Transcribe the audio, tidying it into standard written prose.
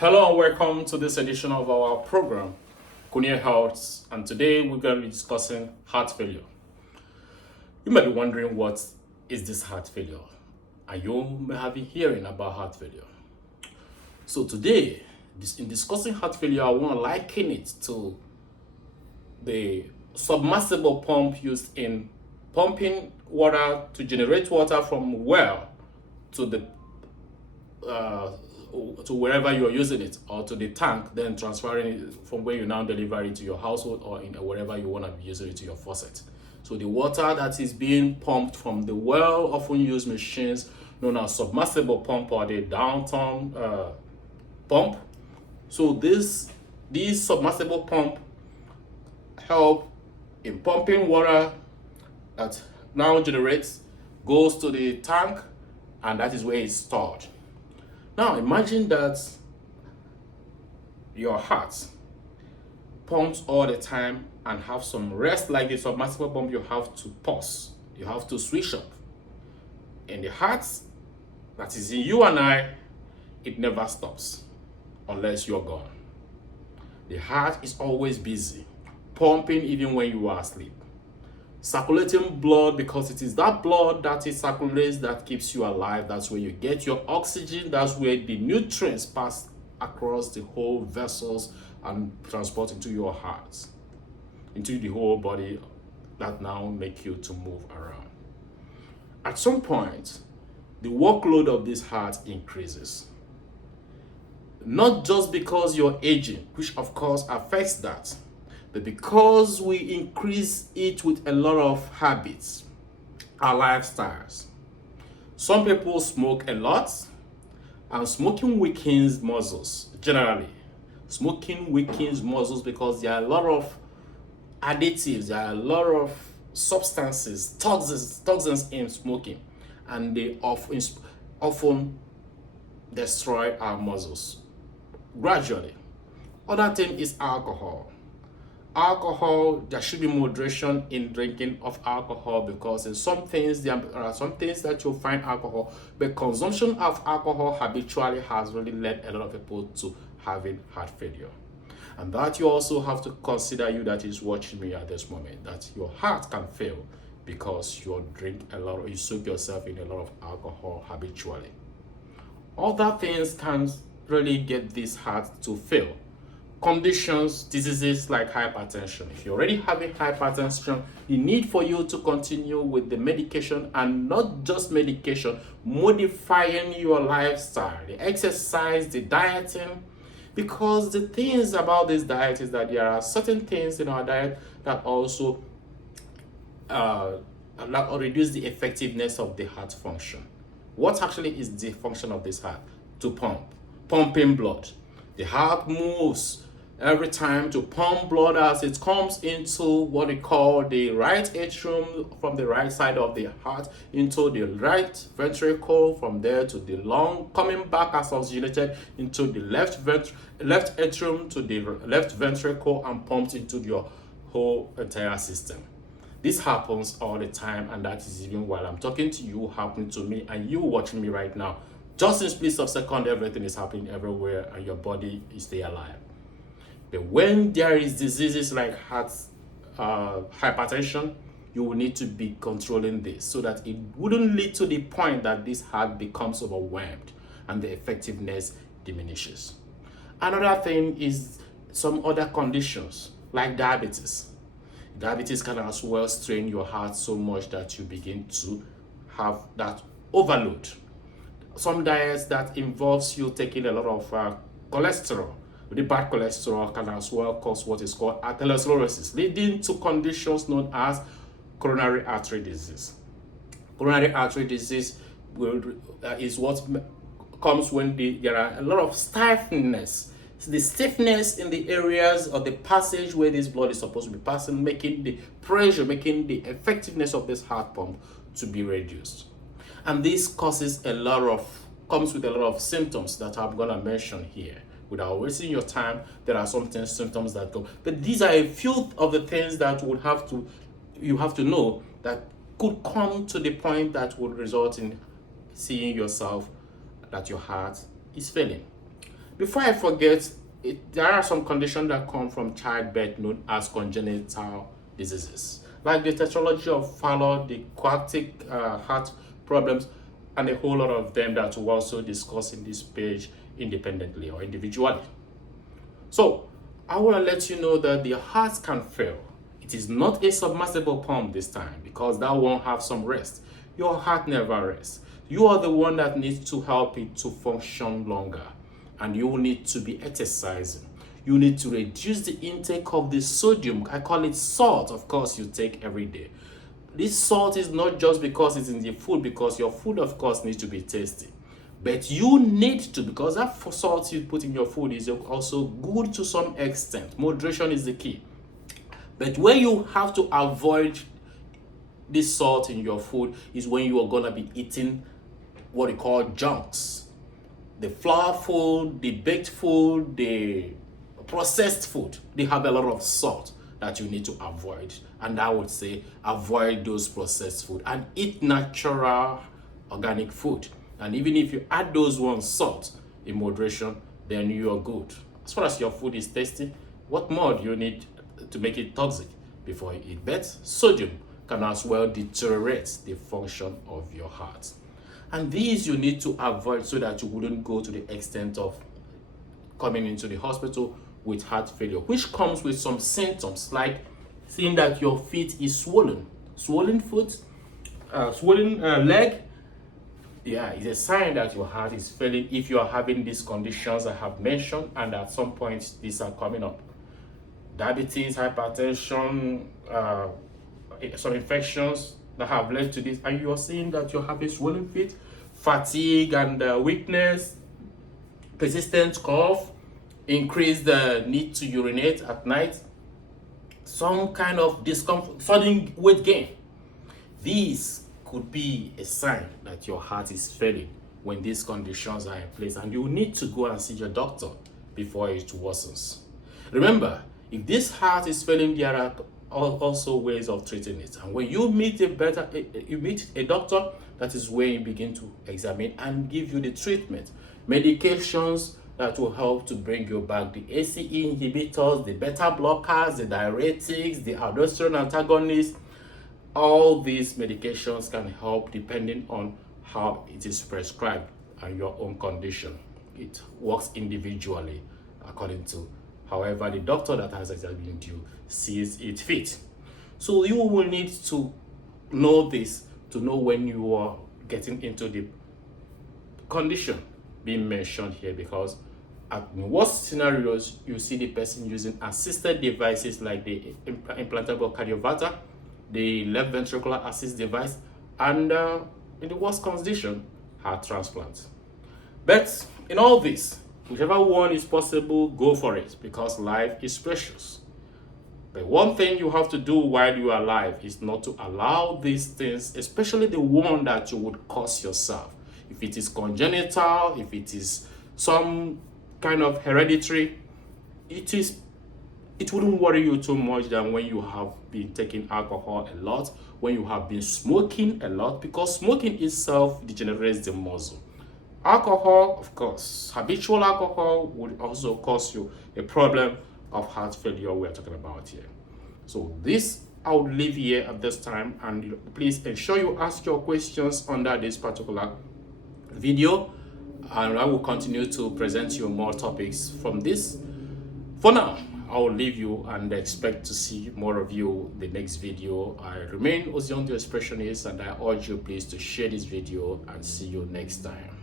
Hello and welcome to this edition of our program, Kunia Health, and today we're going to be discussing heart failure. You might be wondering what is this heart failure, and you may have been hearing about heart failure. So today, in discussing heart failure, I want to liken it to the submersible pump used in pumping water to generate water from well to the to wherever you're using it, or to the tank, then transferring it from where you now deliver it to your household or in wherever you want to be using it to your faucet. So the water that is being pumped from the well often used machines known as submersible pump or the downtown pump. So these submersible pump help in pumping water that now generates, goes to the tank, and that is where it's stored. Now imagine that your heart pumps all the time and have some rest. Like the submersible pump, you have to pause, you have to switch up. And the heart that is in you and I, it never stops unless you're gone. The heart is always busy, pumping even when you are asleep, circulating blood, because it is that blood that it circulates that keeps you alive. That's where you get your oxygen. That's where the nutrients pass across the whole vessels and transport into your heart, into the whole body, that now make you to move around. At some point, the workload of this heart increases. Not just because you're aging, which of course affects that, but because we increase it with a lot of habits, our lifestyles. Some people smoke a lot, and smoking weakens muscles. Generally, smoking weakens muscles because there are a lot of additives, there are a lot of substances, toxins in smoking, and they often destroy our muscles gradually. Other thing is alcohol. There should be moderation in drinking of alcohol, because in some things there are some things that you'll find alcohol, but consumption of alcohol habitually has really led a lot of people to having heart failure. And that you also have to consider, you that is watching me at this moment, that your heart can fail because you soak yourself in a lot of alcohol habitually. Other things can really get this heart to fail. Conditions, diseases like hypertension. If you're already having hypertension, the need for you to continue with the medication, and not just medication, modifying your lifestyle, the exercise, the dieting. Because the things about this diet is that there are certain things in our diet that also reduce the effectiveness of the heart function. What actually is the function of this heart? To pumping blood. The heart moves every time to pump blood as it comes into what we call the right atrium, from the right side of the heart into the right ventricle, from there to the lung, coming back as oxygenated into the left atrium to the left ventricle, and pumped into your whole entire system. This happens all the time, and that is even while I'm talking to you, happening to me, and you watching me right now. Just in splits of second, everything is happening everywhere, and your body is still alive. But when there is diseases like hypertension, you will need to be controlling this so that it wouldn't lead to the point that this heart becomes overwhelmed and the effectiveness diminishes. Another thing is some other conditions like diabetes. Diabetes can as well strain your heart so much that you begin to have that overload. Some diets that involves you taking a lot of cholesterol, the bad cholesterol, can as well cause what is called atherosclerosis, leading to conditions known as coronary artery disease. Coronary artery disease is what comes when there are a lot of stiffness. The stiffness in the areas of the passage where this blood is supposed to be passing, making the pressure, making the effectiveness of this heart pump to be reduced. And this comes with a lot of symptoms that I'm going to mention here. Without wasting your time, there are some symptoms that go. But these are a few of the things that you have to know that could come to the point that would result in seeing yourself that your heart is failing. Before I forget, there are some conditions that come from childbirth known as congenital diseases, like the tetralogy of Fallot, the coactic heart problems, and a whole lot of them that we'll also discuss in this page independently or individually. So, I want to let you know that the heart can fail. It is not a submersible pump this time because that won't have some rest. Your heart never rests. You are the one that needs to help it to function longer, and you will need to be exercising. You need to reduce the intake of the sodium. I call it salt, of course, you take every day. This salt is not just because it's in the food, because your food, of course, needs to be tasty. But you need to, because that salt you put in your food is also good to some extent. Moderation is the key. But where you have to avoid this salt in your food is when you are going to be eating what we call junks. The flour food, the baked food, the processed food, they have a lot of salt that you need to avoid. And I would say avoid those processed food and eat natural organic food. And even if you add those ones salt in moderation, then you are good. As far as your food is tasty, what more do you need to make it toxic before you eat? But sodium can as well deteriorate the function of your heart. And these you need to avoid so that you wouldn't go to the extent of coming into the hospital with heart failure, which comes with some symptoms like seeing that your feet is swollen, swollen foot, swollen leg. Yeah, it's a sign that your heart is failing if you are having these conditions I have mentioned, and at some point these are coming up. Diabetes, hypertension, some infections that have led to this, and you are seeing that you're having swollen feet, fatigue and weakness, persistent cough, increased need to urinate at night, some kind of discomfort, sudden weight gain. These could be a sign that your heart is failing when these conditions are in place, and you need to go and see your doctor before it worsens. Remember, if this heart is failing, there are also ways of treating it. And when you meet a doctor, that is where you begin to examine and give you the treatment. Medications that will help to bring you back, the ACE inhibitors, the beta blockers, the diuretics, the aldosterone antagonists. All these medications can help depending on how it is prescribed and your own condition. It works individually according to however the doctor that has examined you sees it fit. So you will need to know this to know when you are getting into the condition being mentioned here, because at worst scenarios you see the person using assisted devices like the implantable cardioverter, the left ventricular assist device, and in the worst condition, heart transplant. But in all this, whichever one is possible, go for it, because life is precious. But one thing you have to do while you are alive is not to allow these things, especially the one that you would cause yourself. If it is congenital, if it is some kind of hereditary, it wouldn't worry you too much than when you have been taking alcohol a lot, when you have been smoking a lot, because smoking itself degenerates the muscle. Alcohol, of course, habitual alcohol would also cause you a problem of heart failure we're talking about here. So this I would leave here at this time, and please ensure you ask your questions under this particular video, and I will continue to present you more topics from this. For now, I will leave you and expect to see more of you the next video. I remain Ozion the Expressionist, and I urge you please to share this video, and see you next time.